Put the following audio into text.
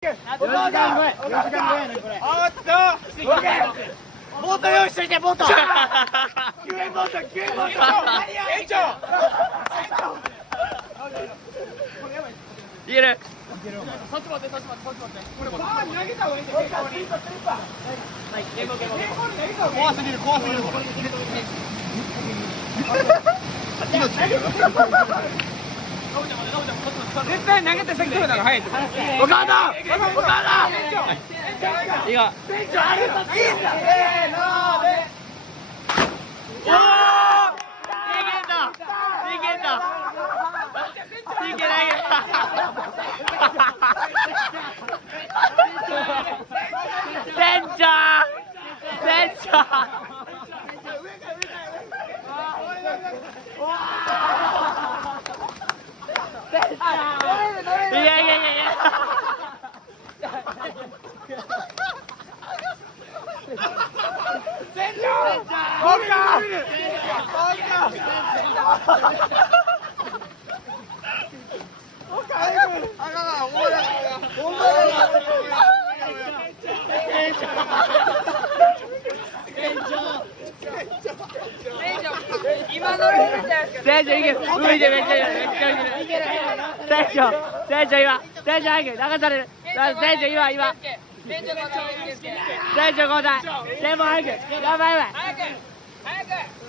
4時間超え、4時間超えやねんこれ。おっとボート用意しといて、ボート。救援ボート船長いける。そっち持ってこれバーに投げた方がいいんだよ。健康に怖すぎるこれ絶対投げて先取れたら早いです。岡田いいか。船長あげたせーのでおおいけた船長いや船長今のレベルじゃないですか。船長いける。海でめっちゃいける。船長早く流される。船長今船長船長交代。でも早くやばい。早く